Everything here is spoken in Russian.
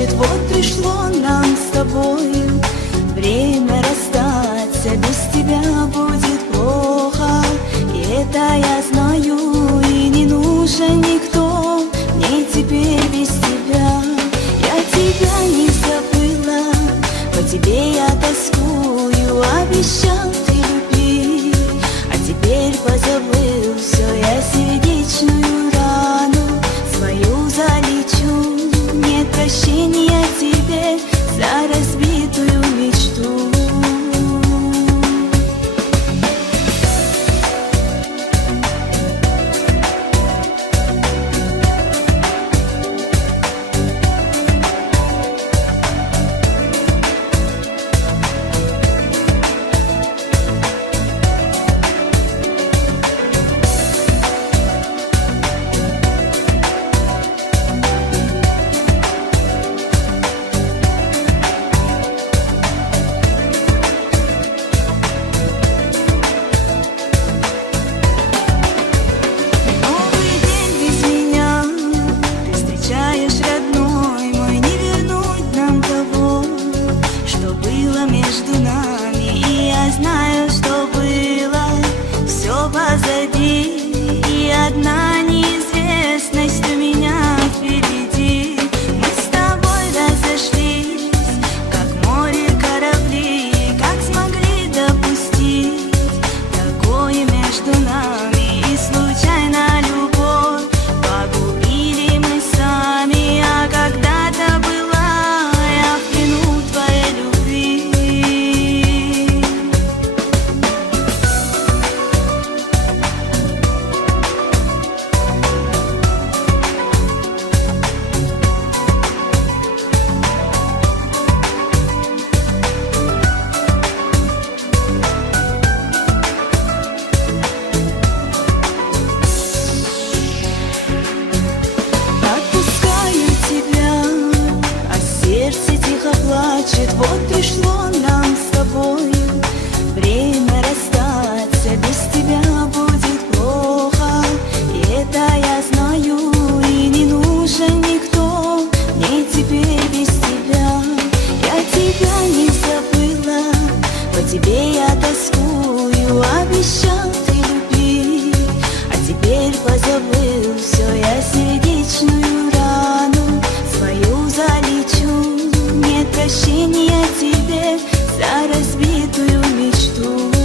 плачет. Вот пришло нам с тобою время расстаться. Без тебя будет плохо, и это я знаю. И не нужен никто мне теперь без тебя. Я тебя не забыла, по тебе я тоскую. Обещал ты любви, а теперь позабыл все. Я сердечную рану свою залечу. Нет прощения тебе за разбитую мечту. Между нами, и я знаю, что было все позади, и одна неизвестность у меня впереди. Мы с тобой разошлись, как море корабли, как смогли допустить такое между нами? И случайно любовь погубили мы сами, а когда-то была я в плену твоей любви. Сердце тихо плачет, вот пришло нам с тобою время расстаться. Без тебя будет плохо, и это я знаю. И не нужен никто мне теперь без тебя. Я тебя не забыла, по тебе я тоскую. Обещал ты любви, а теперь позабыл все. Я сердечную рану свою залечу. Нет прощения тебе за разбитую мечту.